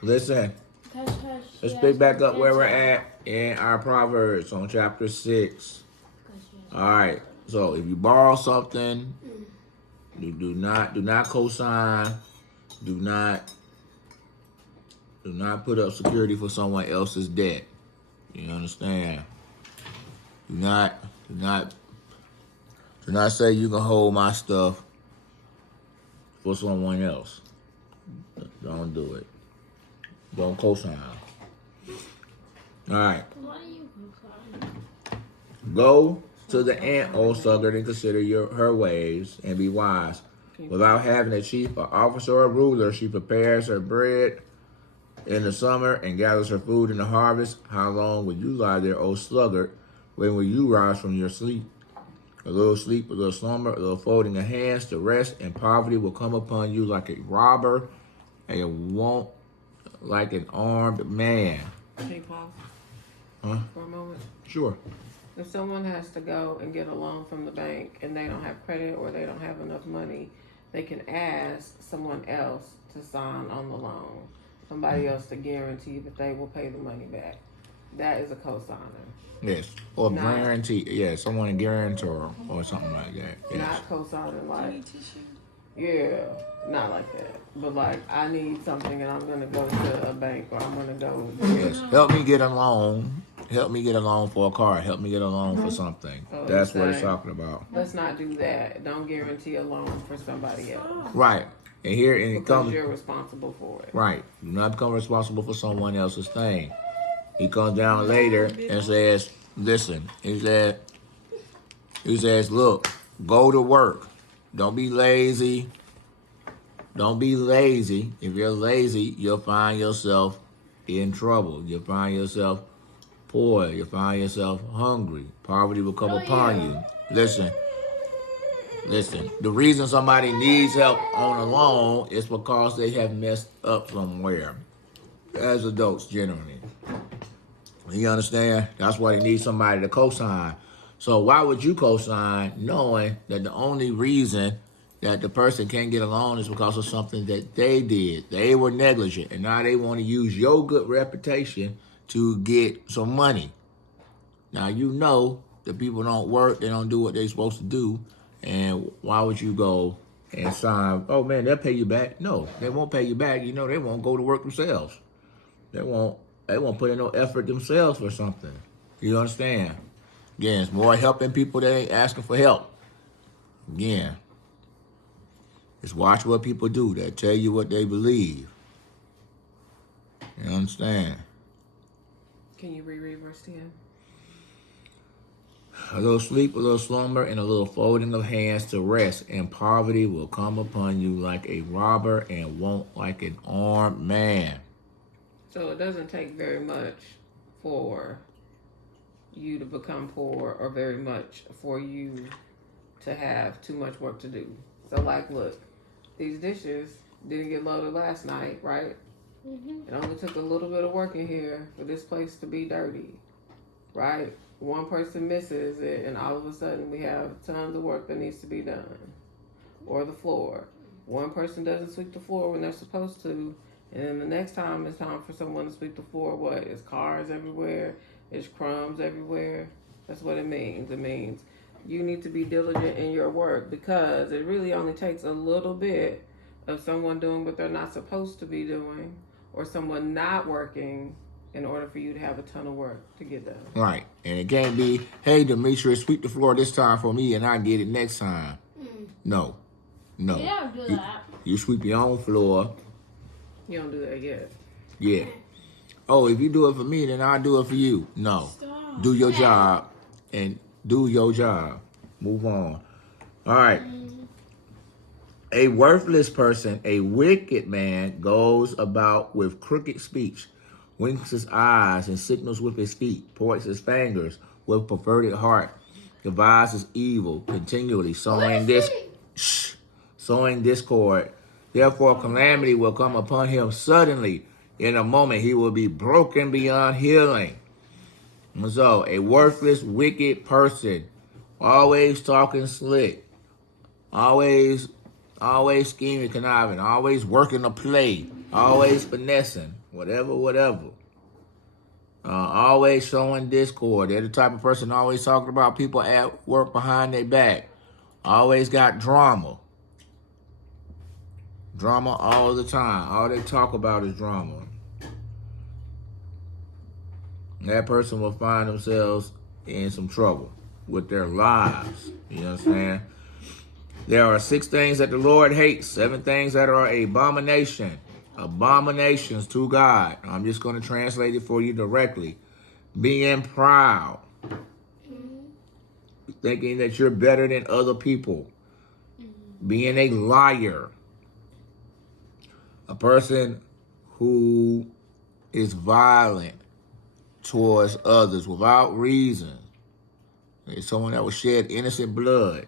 Listen. Let's pick back up where we're at in our Proverbs on chapter 6. All right. So if you borrow something, you do not co-sign. Do not put up security for someone else's debt. You understand? Do not say you can hold my stuff for someone else. Don't do it. Don't co-sign. All right. Go to the ant, O sluggard, and consider her ways, and be wise. Without having a chief, an officer, or a ruler, she prepares her bread in the summer and gathers her food in the harvest. How long will you lie there, O sluggard? When will you rise from your sleep? A little sleep, a little slumber, a little folding of hands to rest, and poverty will come upon you like a robber, and it won't like an armed man. Can you pause for a moment? Sure. If someone has to go and get a loan from the bank and they don't have credit or they don't have enough money, they can ask someone else to sign on the loan. Somebody else to guarantee that they will pay the money back. That is a cosigner. Yes. Or guarantee. Yeah, someone a guarantor or something like that. Yes. Not cosigning like, yeah, not like that. But like, I need something and I'm going to go to a bank or I'm going to go. Yes. Help me get a loan. Help me get a loan for a car. Help me get a loan for something. So that's what it's talking about. Let's not do that. Don't guarantee a loan for somebody else. Right. And here and it comes. You're responsible for it. Right. Do not become responsible for someone else's thing. He comes down later and says, listen, he says, look, go to work. Don't be lazy. Don't be lazy. If you're lazy, you'll find yourself in trouble. You'll find yourself poor. You'll find yourself hungry. Poverty will come upon you. Listen. The reason somebody needs help on a loan is because they have messed up somewhere. As adults, generally. You understand? That's why they need somebody to co-sign. So why would you co-sign knowing that the only reason that the person can't get a loan is because of something that they did? They were negligent, and now they want to use your good reputation to get some money. Now you know that people don't work, they don't do what they're supposed to do, and why would you go and sign, oh man, they'll pay you back? No, they won't pay you back. You know they won't go to work themselves. They won't put in no effort themselves for something. You understand? Again, it's more helping people that ain't asking for help. Again, just watch what people do. They tell you what they believe. You understand? Can you reread verse 10? A little sleep, a little slumber, and a little folding of hands to rest, and poverty will come upon you like a robber and won't like an armed man. So it doesn't take very much for you to become poor or very much for you to have too much work to do. So like, look, these dishes didn't get loaded last night, right? Mm-hmm. It only took a little bit of work in here for this place to be dirty, right? One person misses it and all of a sudden we have tons of work that needs to be done. Or the floor. One person doesn't sweep the floor when they're supposed to, and then the next time it's time for someone to sweep the floor, what? It's cars everywhere. It's crumbs everywhere. That's what it means. It means you need to be diligent in your work because it really only takes a little bit of someone doing what they're not supposed to be doing or someone not working in order for you to have a ton of work to get done. Right. And it can't be, hey, Demetrius, sweep the floor this time for me and I get it next time. No. You don't do that. You sweep your own floor. You don't do that yet. Yeah. Oh, if you do it for me, then I'll do it for you. No. Stop. Do your job and do your job. Move on. All right. A worthless person, a wicked man, goes about with crooked speech, winks his eyes and signals with his feet, points his fingers with perverted heart, devises evil, continually sowing discord. Therefore, calamity will come upon him suddenly. In a moment, he will be broken beyond healing. And so, a worthless, wicked person, always talking slick, always scheming, conniving, always working a play. always finessing, whatever. Always showing discord. They're the type of person always talking about people at work behind their back. Always got drama. Drama all the time. All they talk about is drama. That person will find themselves in some trouble with their lives. You understand? There are 6 things that the Lord hates, 7 things that are abomination. Abominations to God. I'm just going to translate it for you directly. Being proud. Thinking that you're better than other people. Being a liar. A person who is violent towards others without reason. It's someone that will shed innocent blood.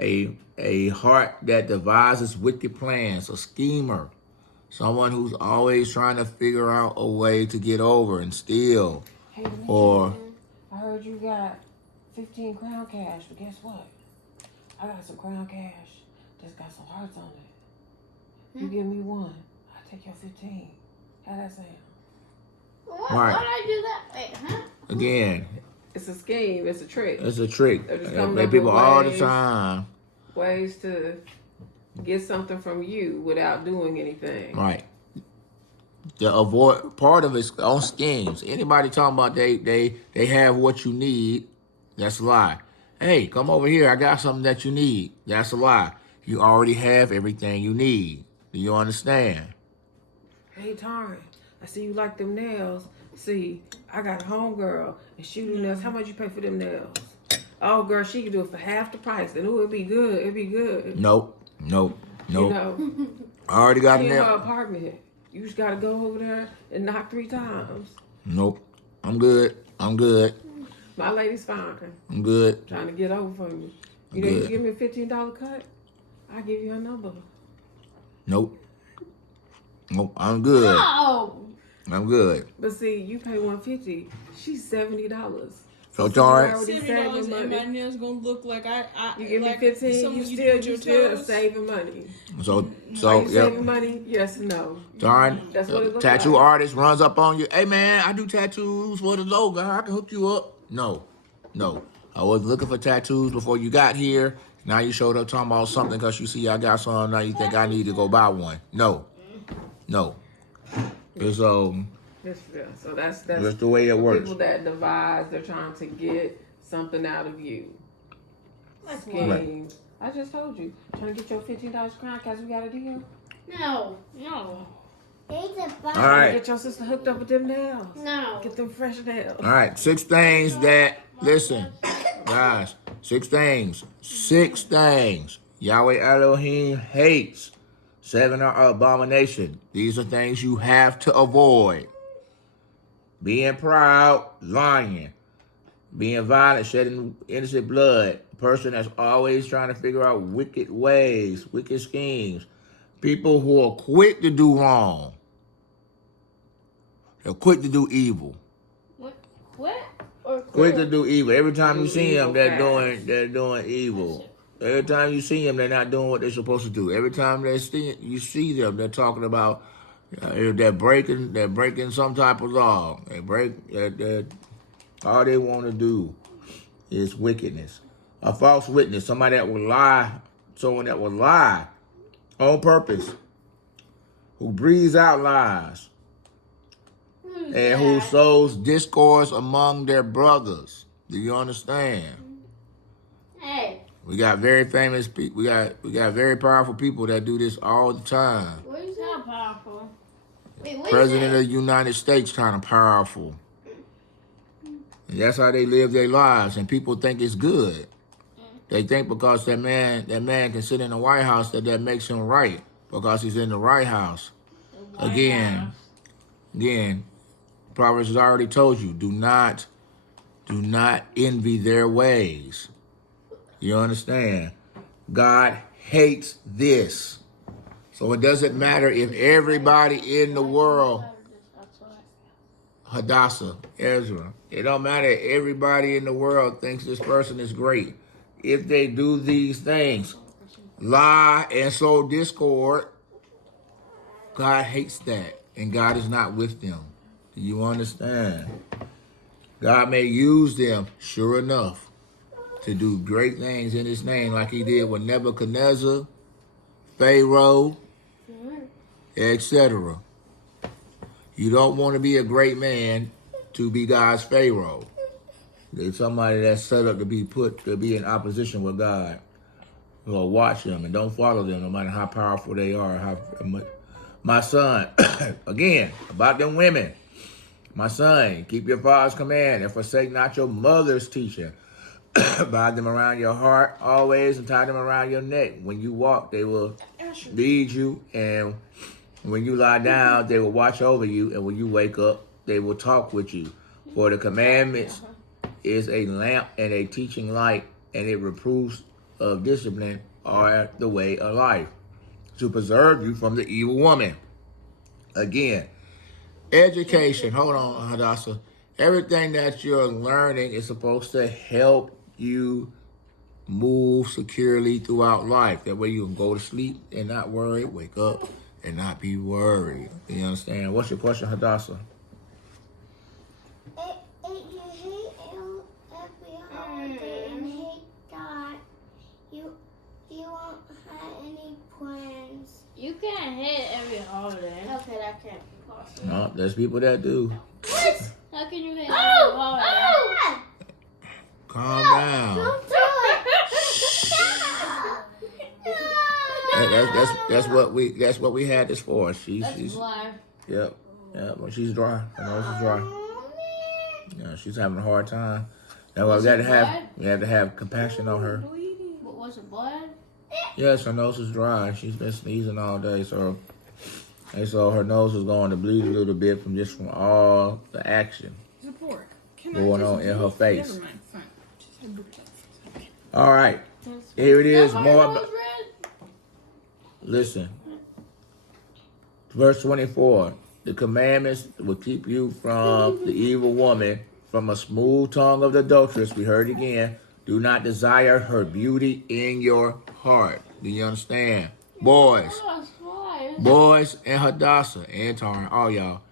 A heart that devises wicked plans, a schemer, someone who's always trying to figure out a way to get over and steal. Hey, Demetri, Or I heard you got 15 crown cash, but guess what? I got some crown cash that's got some hearts on it. You give me 1, I'll take your 15. How that sound? What? Right. Why'd I do that? Wait, huh? again, It's a scheme. It's a trick. it's a trick. They're just They coming make up people with all the ways. time. Ways to get something from you without doing anything. Right. To avoid part of it's on schemes. Anybody talking about they have what you need, that's a lie. Hey, come over here. I got something that you need. That's a lie. You already have everything you need. Do you understand? Hey, Taryn, I see you like them nails. See, I got a homegirl and she do nails. How much you pay for them nails? Oh, girl, she can do it for half the price. And ooh, it'd be good. It'd be good. Nope. You know, I already got she it in her now. apartment. You just gotta go over there and knock 3 times. Nope. I'm good. My lady's fine. I'm good. Trying to get over for me. You know, you give me a $15 cut, I give you a number. Nope. I'm good. No. I'm good. But see, you pay $150. She's $70. So, Taryn, already $70 saving and money. my nails gonna look like You give like me 15. someone You do with still your toes. saving money. so Are you saving yep. money? Yes or no? Taryn, That's what it looks tattoo like. artist runs up on you. Hey man, I do tattoos for the logo. I can hook you up. No. I was looking for tattoos before you got here. Now you showed up talking about something because you see I got some. Now you think I need to go buy one. No. So So that's the way it for works. people that devise, they're trying to get something out of you. Schemes. I just told you. Trying to get your $15 crown because we got a deal. No. All Trying to right. get your sister hooked up with them nails. No. Get them fresh nails. All right. 6 things that, listen, guys, 6 things. 6 things Yahweh Elohim hates. 7 are abomination. These are things you have to avoid. Being proud, lying. Being violent, shedding innocent blood. A person that's always trying to figure out wicked ways, wicked schemes. People who are quick to do wrong. They're quick to do evil. What? Or Quick to do evil. Every time you Do see them, evil they're doing evil. Every time you see them, they're not doing what they're supposed to do. Every time you see them, they're talking about they're breaking some type of law. All they want to do is wickedness. A false witness, somebody that will lie, someone that will lie on purpose, who breathes out lies, and who sows discourse among their brothers. Do you understand? Hey. We got very famous people. We got very powerful people that do this all the time. What is that powerful? Wait, what President of is the United States kind of powerful. And that's how they live their lives, and people think it's good. They think because that man can sit in the White House that makes him right because he's in the White House. Again, Proverbs has already told you, do not envy their ways. You understand? God hates this. So it doesn't matter if everybody in the world, Hadassah, Ezra, it don't matter if everybody in the world thinks this person is great. If they do these things, lie and sow discord, God hates that, and God is not with them. Do you understand? God may use them, sure enough, to do great things in his name, like he did with Nebuchadnezzar, Pharaoh, etc. You don't want to be a great man to be God's Pharaoh. There's somebody that's set up to be in opposition with God. Well, watch them and don't follow them, no matter how powerful they are. My son, again, about them women. My son, keep your father's command and forsake not your mother's teaching. Bind them around your heart always and tie them around your neck. When you walk, they will lead you, and when you lie down, they will watch over you, and when you wake up, they will talk with you. For the commandments is a lamp and a teaching light, and it reproves of discipline are the way of life, to preserve you from the evil woman. Again, education. Hold on, Hadassah. Everything that you're learning is supposed to help you move securely throughout life. That way you can go to sleep and not worry, wake up and not be worried. You understand? What's your question, Hadassah? You hate him every holiday and hate God. You won't have any plans. You can't hit every holiday. Okay, that can't be possible. No, there's people that do. What? How can you hit every Oh! holiday? Calm down. Don't do it. That's what we had this for. She's Why? yep. Well, she's dry. Her nose is dry. Yeah, she's having a hard time. That's why we had to have compassion on her. But was it blood? Yes, her nose is dry. She's been sneezing all day, so her nose is going to bleed a little bit from all the action Support. going on in her face. Never mind. Fine. Just had booked up. All right, here it is. Why More. your nose red? Listen, verse 24. The commandments will keep you from the evil woman, from a smooth tongue of the adulteress. We heard it again. Do not desire her beauty in your heart. Do you understand? Boys and Hadassah and Taryn, all y'all,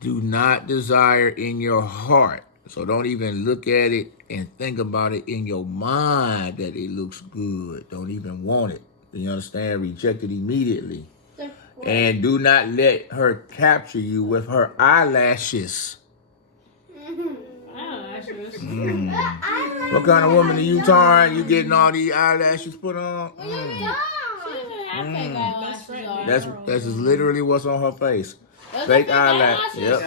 do not desire in your heart. So don't even look at it and think about it in your mind that it looks good. Don't even want it. Do you understand? Reject it immediately. And do not let her capture you with her eyelashes. Eyelashes. What kind of woman are you, Taryn? You getting all these eyelashes put on? She didn't have fake eyelashes on. That's literally what's on her face. Those are Fake eyelashes. Yep.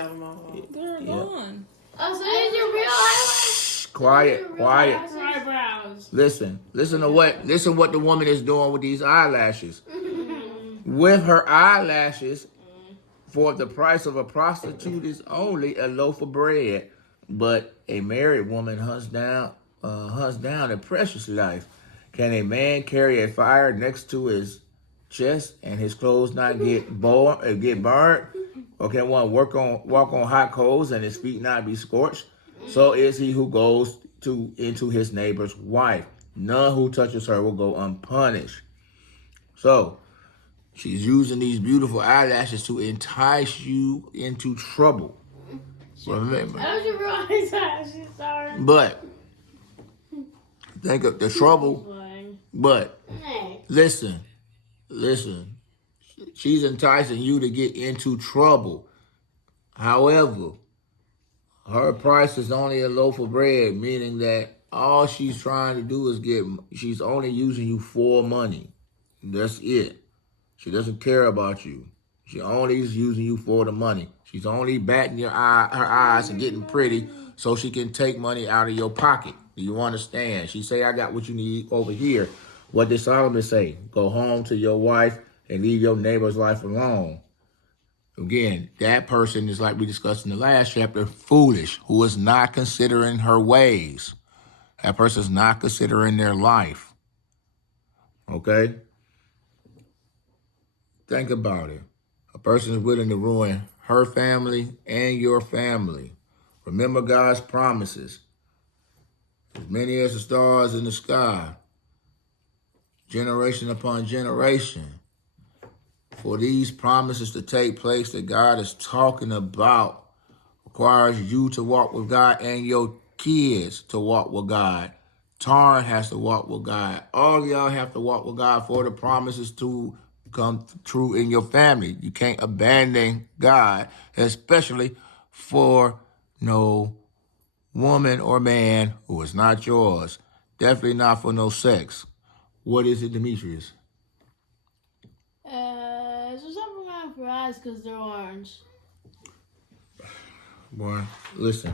They're gone. Oh, so these are real eyelashes? Shh, quiet. Eyebrows. Listen to what the woman is doing with these eyelashes. With her eyelashes, for the price of a prostitute is only a loaf of bread, but a married woman hunts down a precious life. Can a man carry a fire next to his chest and his clothes not get burned? Or can one walk on hot coals and his feet not be scorched? So is he who goes into his neighbor's wife. None who touches her will go unpunished. So she's using these beautiful eyelashes to entice you into trouble. Remember. Those are real eyelashes, sorry. But think of the trouble. But listen. She's enticing you to get into trouble. However, her price is only a loaf of bread, meaning that all she's trying to do is she's only using you for money. That's it. She doesn't care about you. She only is using you for the money. She's only batting her eyes and getting pretty so she can take money out of your pocket. Do you understand? She say, I got what you need over here. What did Solomon say? Go home to your wife and leave your neighbor's life alone. Again, that person is, like we discussed in the last chapter, foolish, who is not considering her ways. That person is not considering their life. Okay? Think about it. A person is willing to ruin her family and your family. Remember God's promises. As many as the stars in the sky, generation upon generation. For these promises to take place that God is talking about requires you to walk with God and your kids to walk with God. Tarn has to walk with God. All of y'all have to walk with God for the promises to come true in your family. You can't abandon God, especially for no woman or man who is not yours. Definitely not for no sex. What is it, Demetrius? So something wrong for eyes because they're orange. Boy, listen.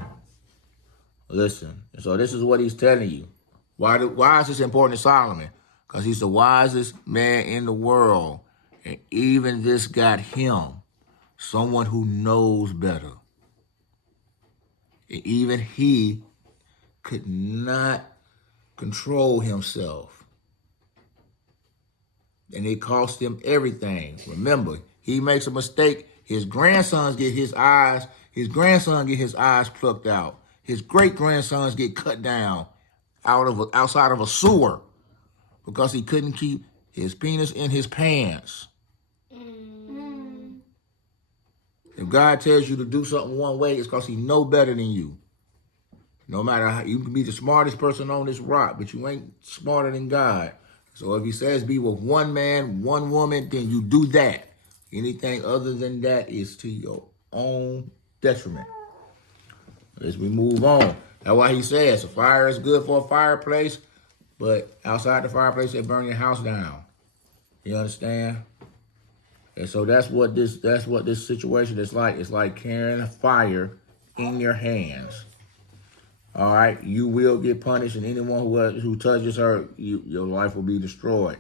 So this is what he's telling you. Why is this important to Solomon? Because he's the wisest man in the world. And even this got him, someone who knows better. And even he could not control himself. And it cost him everything. Remember, he makes a mistake. His grandson get his eyes plucked out. His great-grandsons get cut down outside of a sewer because he couldn't keep his penis in his pants. If God tells you to do something one way, it's because he know better than you. No matter how, you can be the smartest person on this rock, but you ain't smarter than God. So if he says be with one man, one woman, then you do that. Anything other than that is to your own detriment. As we move on. That's why he says a fire is good for a fireplace, but outside the fireplace, they burn your house down. You understand? And so that's what this situation is like. It's like carrying a fire in your hands. All right, you will get punished, and anyone who touches her, your life will be destroyed.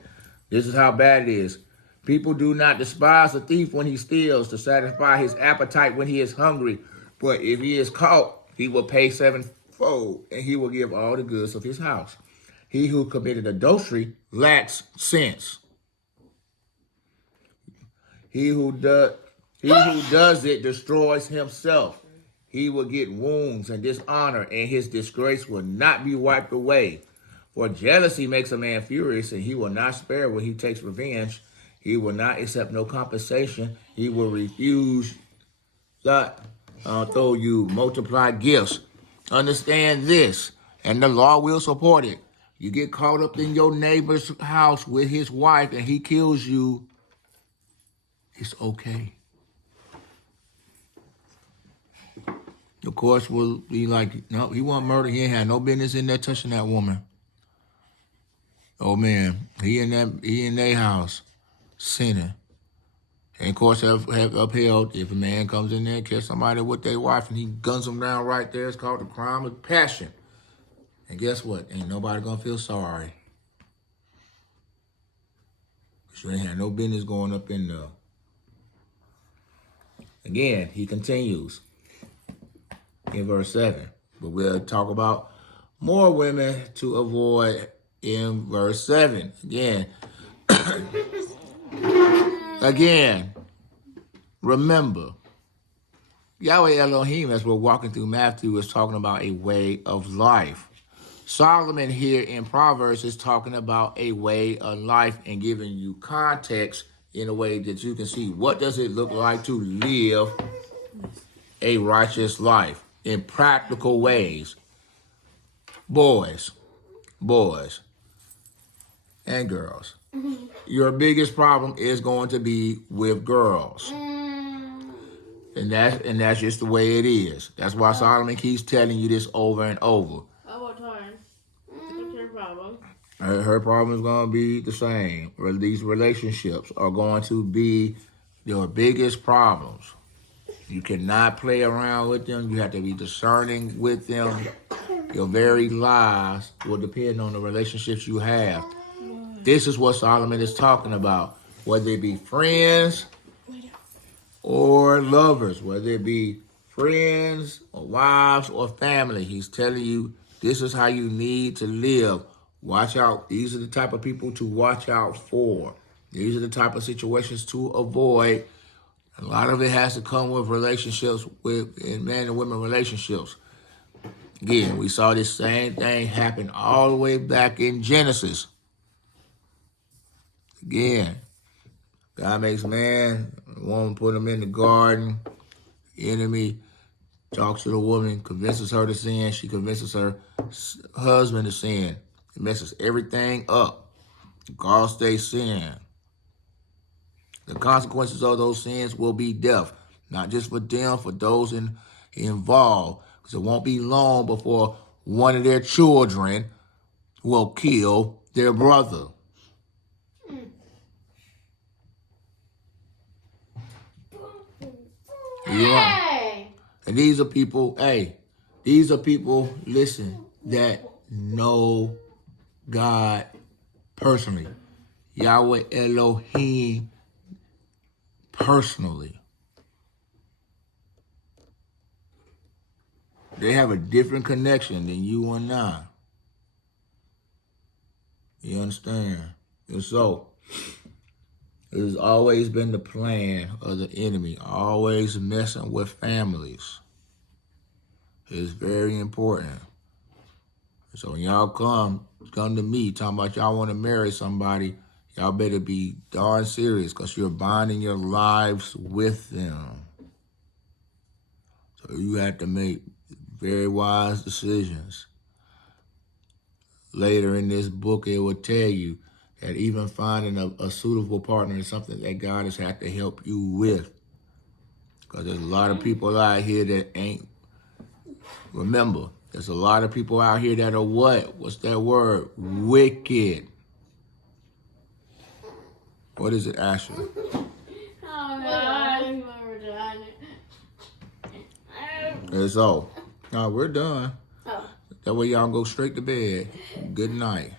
This is how bad it is. People do not despise a thief when he steals to satisfy his appetite when he is hungry. But if he is caught, he will pay sevenfold, and he will give all the goods of his house. He who committed adultery lacks sense. He who does it destroys himself. He will get wounds and dishonor, and his disgrace will not be wiped away. For jealousy makes a man furious, and he will not spare when he takes revenge. He will not accept no compensation. He will refuse though you multiply gifts. Understand this, and the law will support it. You get caught up in your neighbor's house with his wife, and he kills you, it's okay. The courts will be like, no, he wasn't murder. He ain't had no business in there touching that woman. Oh man, he in their house, sinning. And courts have upheld if a man comes in there and catch somebody with their wife and he guns them down right there, it's called the crime of passion. And guess what? Ain't nobody gonna feel sorry. Because you ain't had no business going up in there. Again, he continues in verse 7. But we'll talk about more women to avoid in verse 7. Again, remember, Yahweh Elohim, as we're walking through Matthew, is talking about a way of life. Solomon here in Proverbs is talking about a way of life and giving you context in a way that you can see what does it look like to live a righteous life in practical ways. Boys, and girls. Your biggest problem is going to be with girls. And that's just the way it is. That's why Solomon keeps telling you this over and over. How about time? What's your problem? Her problem is going to be the same. These relationships are going to be your biggest problems. You cannot play around with them. You have to be discerning with them. Your very lives will depend on the relationships you have. This is what Solomon is talking about. Whether it be friends or lovers, whether it be friends or wives or family, he's telling you this is how you need to live. Watch out. These are the type of people to watch out for. These are the type of situations to avoid. A lot of it has to come with relationships, in man and women relationships. Again, we saw this same thing happen all the way back in Genesis. Again, God makes man, woman put him in the garden. Enemy talks to the woman, convinces her to sin. She convinces her husband to sin. It messes everything up. God stays sin. The consequences of those sins will be death, not just for them, for those involved. Because it won't be long before one of their children will kill their brother. Hey! And these are people, listen, that know God personally. Yahweh Elohim personally. They have a different connection than you and I. You understand? And so, it has always been the plan of the enemy, always messing with families. It's very important. So when y'all come to me talking about y'all want to marry somebody, y'all better be darn serious because you're binding your lives with them. So you have to make very wise decisions. Later in this book, it will tell you that even finding a suitable partner is something that God has had to help you with. Because there's a lot of people out here that ain't. Remember, there's a lot of people out here that are what? What's that word? Wicked. What is it, Ashley? Oh no, I remember that. And so, no, we're done. Oh. That way y'all go straight to bed. Good night.